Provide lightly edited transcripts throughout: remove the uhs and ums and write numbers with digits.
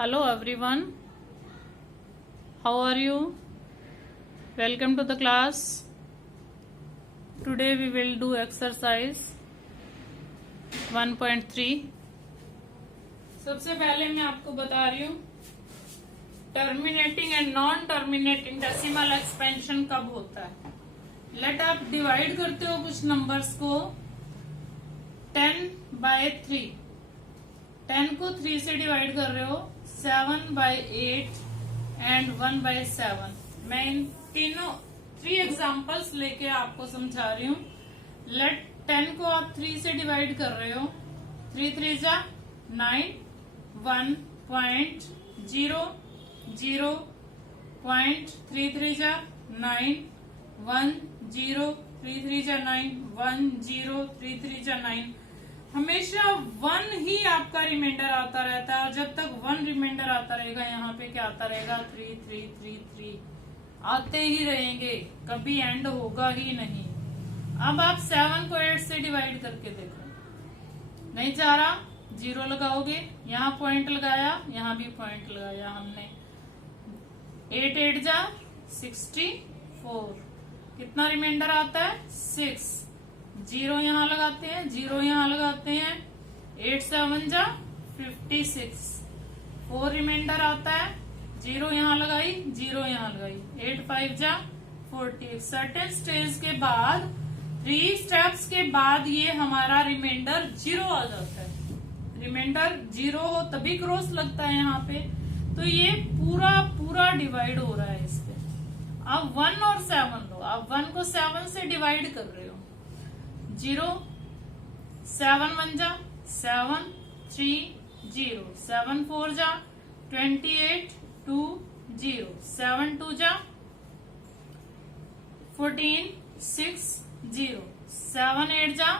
Hello everyone, how are you? Welcome to the class. Today we will do exercise 1.3. सबसे पहले मैं आपको बता रही हूँ terminating and non terminating decimal expansion कब होता है। लेट आप डिवाइड करते हो कुछ नंबर्स को 10/3, 10 को 3 से डिवाइड कर रहे हो, 7/8 एंड 1/7। मैं इन तीनों 3 एग्जाम्पल्स लेके आपको समझा रही हूँ। लेट 10 को आप 3 से डिवाइड कर रहे हो, 3 3 जा 9, 1.00, 0.33 जा 9, 1033 जा 9, 1033 जा 9। हमेशा 1 ही आपका रिमाइंडर आता रहता है और जब तक 1 रिमाइंडर आता रहेगा यहाँ पे क्या आता रहेगा 3 3 3 3 आते ही रहेंगे, कभी एंड होगा ही नहीं। अब आप 7 को 8 से डिवाइड करके देखो, नहीं जा रहा, 0 लगाओगे, यहाँ पॉइंट लगाया, यहाँ भी पॉइंट लगाया हमने। 8 8 जा 64, कितना रिमाइंडर आता है 6, 0 यहाँ लगाते हैं, 0 यहाँ लगाते हैं, 8 7 जा 56, 4 रिमाइंडर आता है, 0 यहाँ लगाई, 0 यहाँ लगाई, 8 5 जा 40। सर्टेन स्टेज के बाद 3 स्टेप्स के बाद ये हमारा रिमाइंडर 0 आ जाता है। रिमाइंडर 0 हो तभी क्रॉस लगता है यहाँ पे, तो ये पूरा डिवाइड हो रहा है इस पे। अब 1 और 7 लो, आप 1 को 7 से डिवाइड कर रहे हो, 0 7 1 जा 7 3 0, 7 4 जा 28 2 0, 7 2 जा 14 6 0, 7 8 जा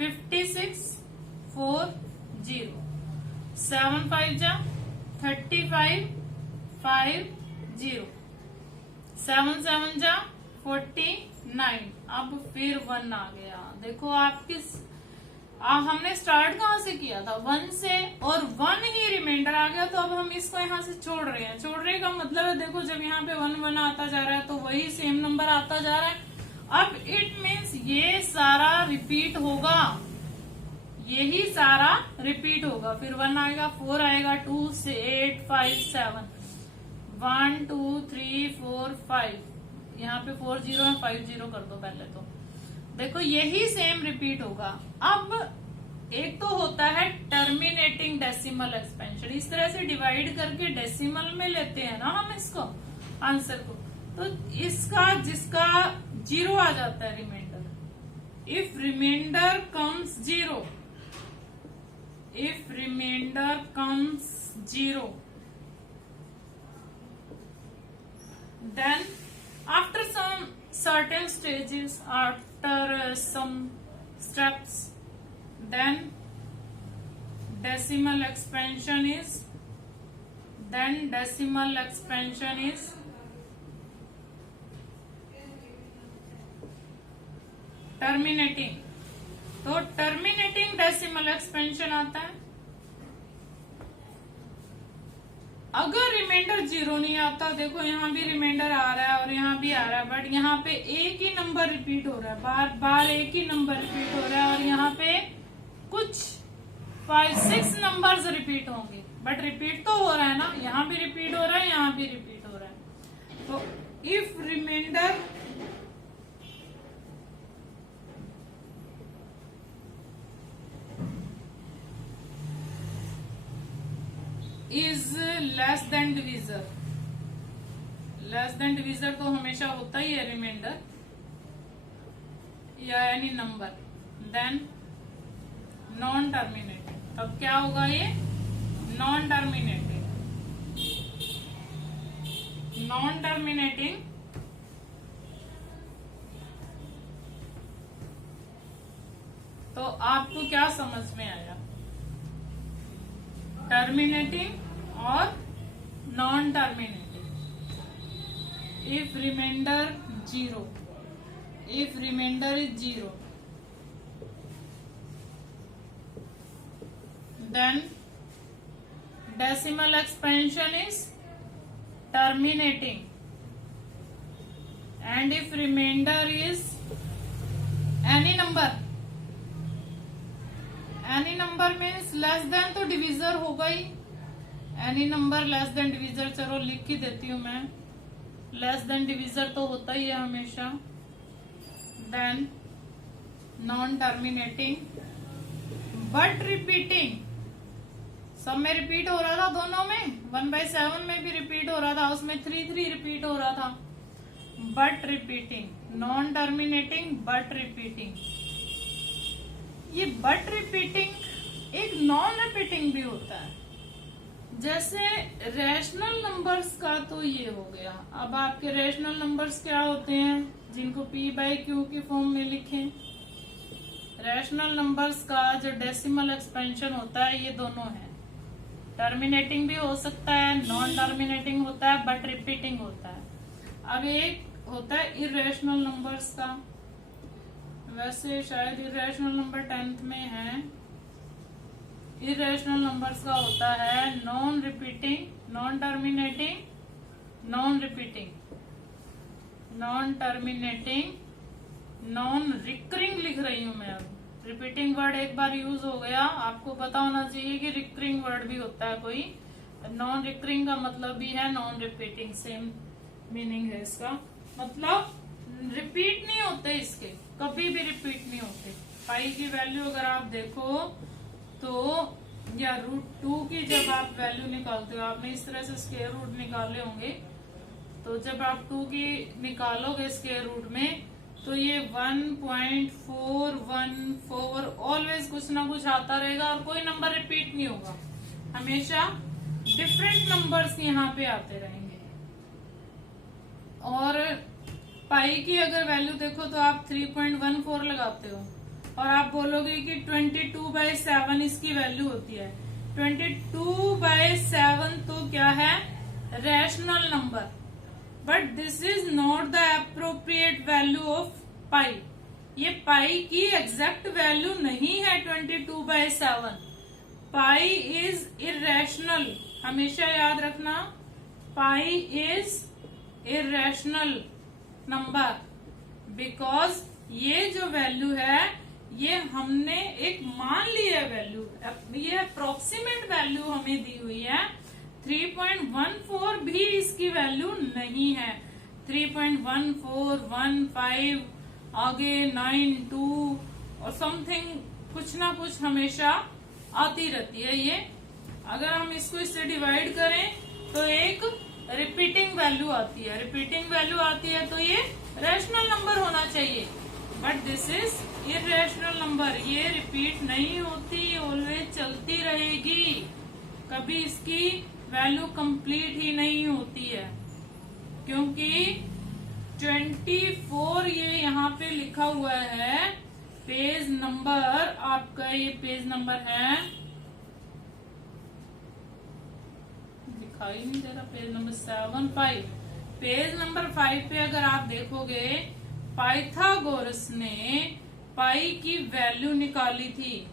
56 4 0, 7 5 जा 35 5 0, 7 7 जा 49। अब फिर 1 आ गया। देखो हमने स्टार्ट कहाँ से किया था 1 से, और 1 ही रिमाइंडर आ गया, तो अब हम इसको यहाँ से छोड़ रहे हैं। छोड़ने का मतलब है, देखो जब यहाँ पे 1 1 आता जा रहा है तो वही सेम नंबर आता जा रहा है। अब इट मीन्स ये सारा रिपीट होगा, यही सारा रिपीट होगा। फिर 1 आएगा, 4 आएगा, 2 से 8 5 7, 1 2 3 4 5, यहाँ पे 4 0 है, 5 0 कर दो पहले। तो देखो यही सेम रिपीट होगा। अब एक तो होता है टर्मिनेटिंग डेसिमल एक्सपेंशन, इस तरह से डिवाइड करके डेसिमल में लेते हैं ना हम इसको आंसर को, तो इसका जिसका 0 आ जाता है remainder, if remainder comes 0, if remainder comes 0, then after some certain stages, after some steps, then decimal expansion is terminating। तो टर्मिनेटिंग डेसिमल एक्सपेंशन आता है अगर रिमाइंडर 0 नहीं आता। देखो यहाँ भी रिमाइंडर आ रहा है और यहाँ भी आ रहा है, बट यहाँ पे एक ही नंबर रिपीट हो रहा है, बार बार एक ही नंबर रिपीट हो रहा है, और यहाँ पे कुछ 5 6 नंबर्स रिपीट होंगे, बट रिपीट तो हो रहा है ना, यहाँ भी रिपीट हो रहा है, यहाँ भी रिपीट हो रहा है। तो if remainder is less than divisor, less than divisor तो हमेशा होता ही है रिमाइंडर या any number, then non terminating. तब क्या होगा ये नॉन टर्मिनेटिंग। नॉन टर्मिनेटिंग तो आपको क्या समझ में आया, टर्मिनेटिंग और non terminating. If remainder 0, if remainder is 0, then decimal expansion is terminating, and if remainder is any number means less than तो डिविजर होगा ही, any number less than divisor, चलो लिख ही देती हूं मैं, लेस देन डिविजर तो होता ही है हमेशा। Then non terminating but repeating, सब में रिपीट हो रहा था, दोनों में 1/7 में भी रिपीट हो रहा था, उसमें 3 रिपीट हो रहा था, but repeating, non terminating but repeating. ये बट रिपीटिंग एक नॉन रिपीटिंग भी होता है, जैसे रैशनल नंबर्स का तो ये हो गया। अब आपके रैशनल नंबर्स क्या होते हैं, जिनको p/q की फॉर्म में लिखें। रैशनल नंबर्स का जो डेसिमल एक्सपेंशन होता है, ये दोनों है, टर्मिनेटिंग भी हो सकता है, नॉन टर्मिनेटिंग होता है, बट रिपीटिंग होता है। अब एक होता है इरेशनल नंबर्स का, वैसे शायद इरेशनल नंबर 10th में है। इरेशनल नंबर्स का होता है non repeating, non terminating, non repeating, non terminating, non recurring लिख रही हूं मैं। अब रिपीटिंग वर्ड एक बार यूज हो गया, आपको पता होना चाहिए कि रिकरिंग वर्ड भी होता है कोई। नॉन रिकरिंग का मतलब भी है नॉन रिपीटिंग, सेम मीनिंग है इसका, मतलब रिपीट नहीं होते, इसके कभी भी रिपीट नहीं होते। पाई की वैल्यू अगर आप देखो तो, या √2 की जब आप वैल्यू निकालते हो, आपने इस तरह से स्क्वायर रूट निकाले होंगे, तो जब आप 2 की निकालोगे स्क्वायर रूट में, तो ये 1.414 ऑलवेज कुछ ना कुछ आता रहेगा, और कोई नंबर रिपीट नहीं होगा, हमेशा डिफरेंट नंबर्स यहाँ पे आते रहेंगे। और पाई की अगर वैल्यू देखो तो आप 3.14 लगाते हो, और आप बोलोगे कि 22/7 इसकी वैल्यू होती है। 22/7 तो क्या है, rational number, but this is not the appropriate value of pi. ये पाई की एग्जैक्ट वैल्यू नहीं है 22/7। पाई इज इरेशनल, हमेशा याद रखना, pi is irrational number, because ये जो वैल्यू है, ये हमने एक मान ली है वैल्यू, ये अप्रोक्सीमेट वैल्यू हमें दी हुई है। 3.14 भी इसकी वैल्यू नहीं है, 3.1415 आगे 92 और समथिंग कुछ ना कुछ हमेशा आती रहती है। ये अगर हम इसको इससे डिवाइड करें तो एक रिपीटिंग वैल्यू आती है, रिपीटिंग वैल्यू आती है, तो ये रैशनल नंबर होना चाहिए, but this is irrational number. ये रिपीट नहीं होती, ऑलवेज चलती रहेगी, कभी इसकी वैल्यू कंप्लीट ही नहीं होती है, क्योंकि 24 ये यहाँ पे लिखा हुआ है पेज नंबर, आपका ये पेज नंबर है, दिखाई नहीं दे रहा, पेज नंबर 7-5। पेज नंबर 5 पे अगर आप देखोगे, पाइथागोरस ने पाई की वैल्यू निकाली थी,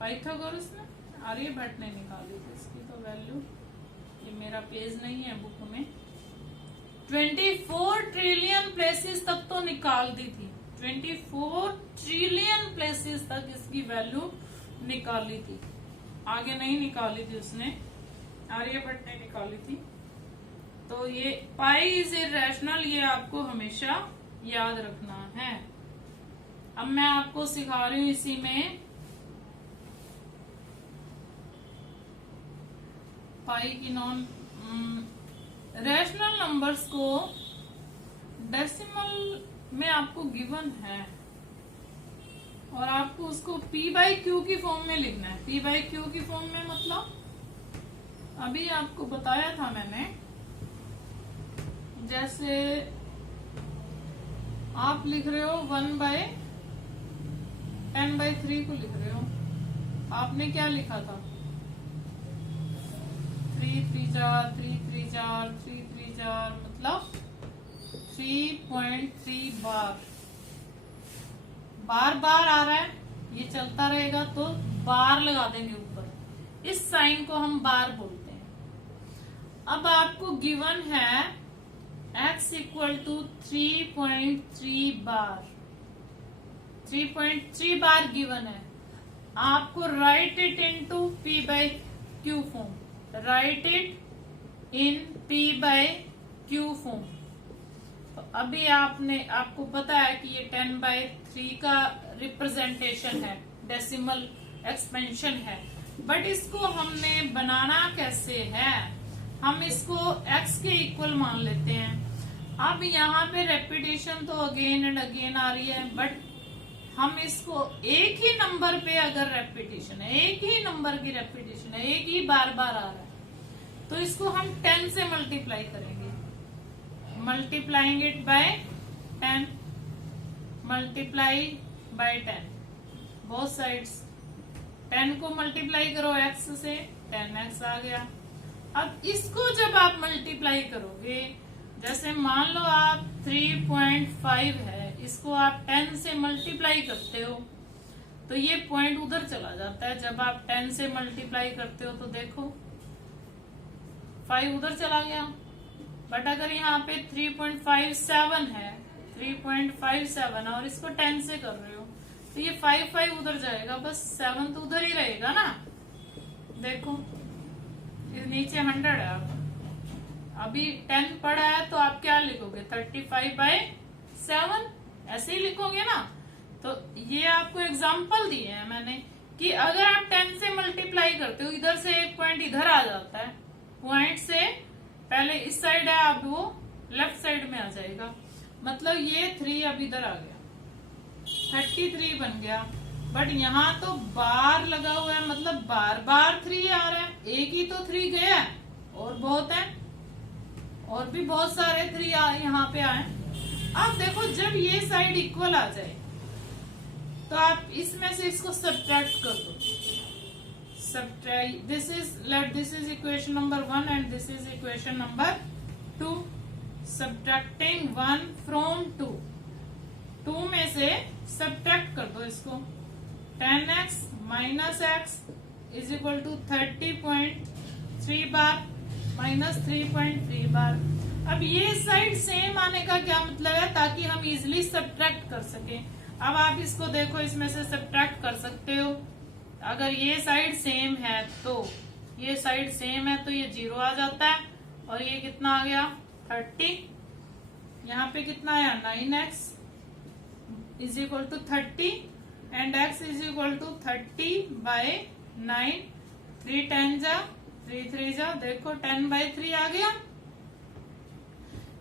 पाइथागोरस ने, आर्यभट्ट ने निकाली थी इसकी तो वैल्यू, ये मेरा पेज नहीं है बुक में, 24 ट्रिलियन प्लेसेस तक तो निकाल दी थी, 24 ट्रिलियन प्लेसेस तक इसकी वैल्यू निकाली थी, आगे नहीं निकाली थी उसने, आर्यभट्ट ने निकाली थी। तो ये पाई इज इरेशनल, ये आपको हमेशा याद रखना है। अब मैं आपको सिखा रही हूं इसी में पाई की नॉन रैशनल नंबर्स को डेसिमल में आपको गिवन है, और आपको उसको p/q की फॉर्म में लिखना है। p/q की फॉर्म में मतलब अभी आपको बताया था मैंने, जैसे आप लिख रहे हो 1/10/3 को लिख रहे हो, आपने क्या लिखा था, 3×3=4, 3×3=4, 3×3=4 मतलब 3.3 बार बार बार आ रहा है, ये चलता रहेगा तो बार लगा देंगे ऊपर। इस साइन को हम बार बोलते हैं। अब आपको गिवन है x equal to 3.3 bar, 3.3 bar given है। आपको write it into p by q form, write it in p by q form. तो अभी आपको पता है कि ये 10/3 का रिप्रेजेंटेशन है, डेसिमल एक्सपेंशन है, बट इसको हमने बनाना कैसे है, हम इसको x के इक्वल मान लेते हैं। अब यहाँ पे रेपिटेशन तो अगेन एंड अगेन आ रही है, बट हम इसको एक ही नंबर पे अगर रेपिटेशन है, एक ही नंबर की रेपिटेशन है, एक ही बार बार आ रहा है, तो इसको हम 10 से मल्टीप्लाई करेंगे, multiplying it by 10, multiply by 10 both sides. 10 को मल्टीप्लाई करो x से, 10x आ गया। अब इसको जब आप मल्टीप्लाई करोगे, जैसे मान लो आप 3.5 है, इसको आप 10 से मल्टीप्लाई करते हो तो ये पॉइंट उधर चला जाता है। जब आप 10 से मल्टीप्लाई करते हो तो देखो 5 उधर चला गया, बट अगर यहाँ पे 3.57 है, 3.57 और इसको 10 से कर रहे हो तो ये 5 उधर जाएगा, बस 7 तो उधर ही रहेगा ना। देखो नीचे 100 है, अभी 10 पड़ा है तो आप क्या लिखोगे, 35/7 ऐसे ही लिखोगे ना। तो ये आपको एग्जांपल दिए हैं मैंने कि अगर आप 10 से मल्टीप्लाई करते हो, इधर से एक पॉइंट इधर आ जाता है, पॉइंट से पहले इस साइड है, अब वो लेफ्ट साइड में आ जाएगा, मतलब ये 3 अब इधर आ गया, 33 बन गया। बट यहाँ तो बार लगा हुआ है, मतलब बार बार 3 आ रहा है, एक ही तो 3 गया है, और बहुत है, और भी बहुत सारे 3 यहाँ पे आए। अब देखो जब ये साइड इक्वल आ जाए तो आप इसमें से इसको सब्ट्रैक्ट कर दो, subtract, this is equation number 1 and this is equation number 2, subtracting 1 from 2, 2 में से सब्ट्रैक्ट कर दो इसको, 10x minus x is equal to 30.3 bar minus 3.3 bar. अब ये साइड सेम आने का क्या मतलब है, ताकि हम इजिली सब्ट्रैक्ट कर सके। अब आप इसको देखो, इसमें से सब्ट्रैक्ट कर सकते हो, अगर ये साइड सेम है तो ये साइड सेम है तो ये 0 आ जाता है, और ये कितना आ गया 30, यहाँ पे कितना आया 9x is equal to 30 and x is equal to 30/9, 3 10 जा 3 3 जा, देखो 10/3 आ गया।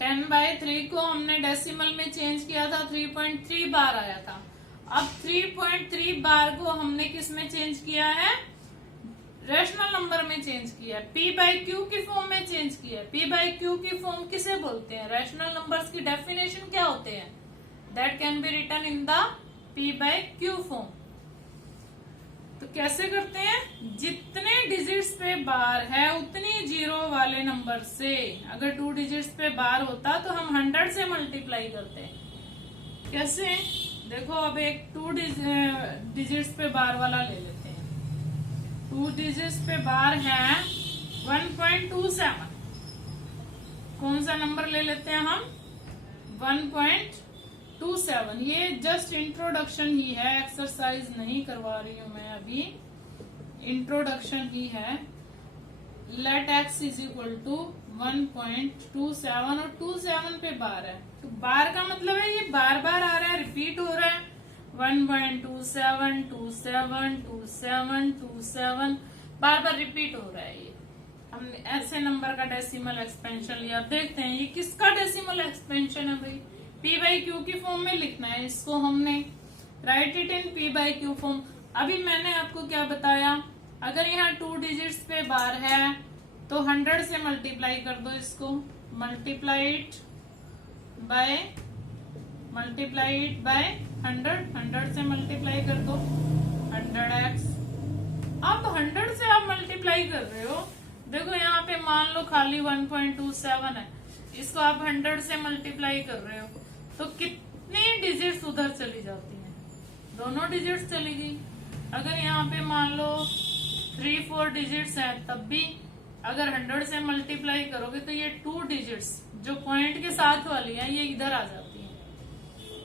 10/3 को हमने डेसिमल में चेंज किया था, 3.3 बार आया था। अब 3.3 बार को हमने किस में चेंज किया है, रैशनल नंबर में चेंज किया है, p/q की फॉर्म में चेंज किया है। p/q की फॉर्म किसे बोलते हैं, रैशनल नंबर्स की डेफिनेशन क्या होते हैं, that can be written in the p/q form. तो कैसे करते हैं, जितने डिजिट्स पे बार है उतनी 0 वाले नंबर से, अगर 2 डिजिट्स पे बार होता तो हम 100 से मल्टीप्लाई करते हैं। कैसे, देखो अब एक 2 डिजिट्स पे बार वाला ले लेते हैं। 2 डिजिट्स पे बार है 1.27, कौन सा नंबर ले लेते हैं हम, 1.27। ये जस्ट इंट्रोडक्शन ही है, एक्सरसाइज नहीं करवा रही हूं मैं अभी, इंट्रोडक्शन ही है। Let x is equal to 1.27 और 27 पे बार है, तो बार का मतलब है ये बार बार आ रहा है, रिपीट हो रहा है, 1.27 27 27 27 बार बार रिपीट हो रहा है। ये हमने ऐसे नंबर का डेसिमल एक्सपेंशन लिया। देखते हैं ये किसका डेसिमल एक्सपेंशन है भाई, p/q की फॉर्म में लिखना है इसको हमने, right it in p/q form. अभी मैंने आपको क्या बताया, अगर यहाँ 2 डिजिट्स पे बार है तो 100 से मल्टीप्लाई कर दो इसको, मल्टीप्लाई इट बाय 100 से मल्टीप्लाई कर दो 100x। अब 100 से आप मल्टीप्लाई कर रहे हो, देखो यहाँ पे मान लो खाली 1.27 है, इसको आप 100 से मल्टीप्लाई कर रहे हो तो कितनी डिजिट्स उधर चली जाती हैं, दोनों डिजिट्स चली गई। अगर यहाँ पे मान लो 3 4 डिजिट्स हैं तब भी अगर 100 से मल्टीप्लाई करोगे तो ये 2 डिजिट्स जो पॉइंट के साथ वाली हैं ये इधर आ जाती हैं।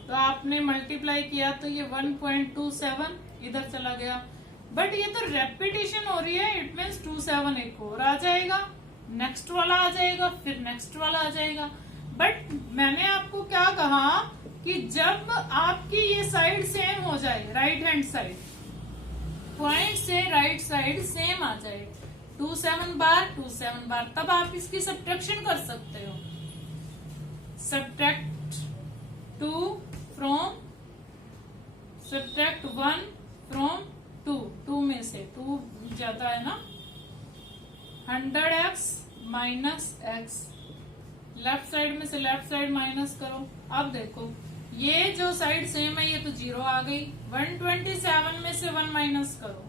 तो आपने मल्टीप्लाई किया तो ये 1.27 इधर चला गया। बट ये तो रेपिटेशन हो रही है, इट मीन्स 27 एक और आ जाएगा, नेक्स्ट वाला आ जाएगा, फिर नेक्स्ट वाला आ जाएगा। बट मैंने आपको क्या कहा कि जब आपकी ये साइड सेम हो जाए, राइट हैंड साइड पॉइंट से राइट साइड सेम आ जाए 27 बार, तब आप इसकी सब्ट्रैक्शन कर सकते हो। सब्ट्रैक्ट 1 फ्रॉम 2 में से 2 ज्यादा है ना। 100x minus x, left side में से लेफ्ट साइड माइनस करो। अब देखो ये जो साइड सेम है ये तो 0 आ गई। 127 में से 1 माइनस करो,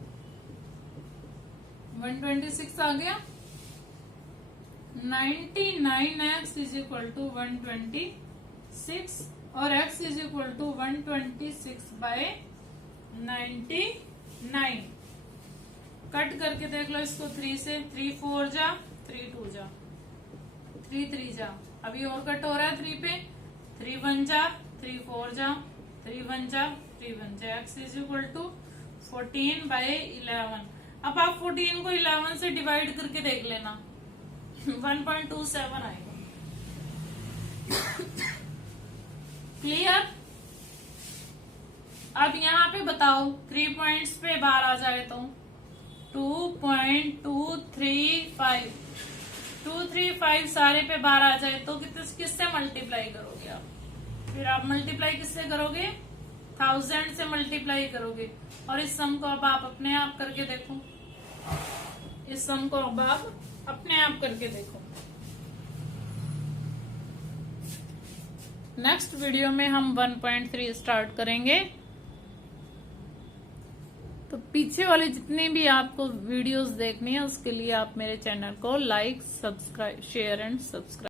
126 आ गया। 99x इज इक्वल टू 126 और x is equal to 126/99। Cut करके देख लो इसको 3 से, 3 4 जा, 3 2 जा, 3 3 जा, अभी और कट हो रहा है 3 पे, 3 1 जा, 3 4 जा, 3 1 जा, 3 1 जा। x is equal to 14/11। अब आप 14 को 11 से डिवाइड करके देख लेना 1.27 आएगा। क्लियर? अब यहाँ पे बताओ 3 पॉइंट्स पे बार आ जाए तो 2.235 235 सारे पे बार आ जाए तो किससे मल्टीप्लाई करोगे आप? फिर आप मल्टीप्लाई किससे करोगे? 1000 से मल्टीप्लाई करोगे। और इस सम को अब आप अपने आप करके देखो, इस सम को अब आप अपने आप करके देखो। नेक्स्ट वीडियो में हम 1.3 स्टार्ट करेंगे। तो पीछे वाले जितने भी आपको वीडियोस देखनी है उसके लिए आप मेरे चैनल को like, subscribe, share and subscribe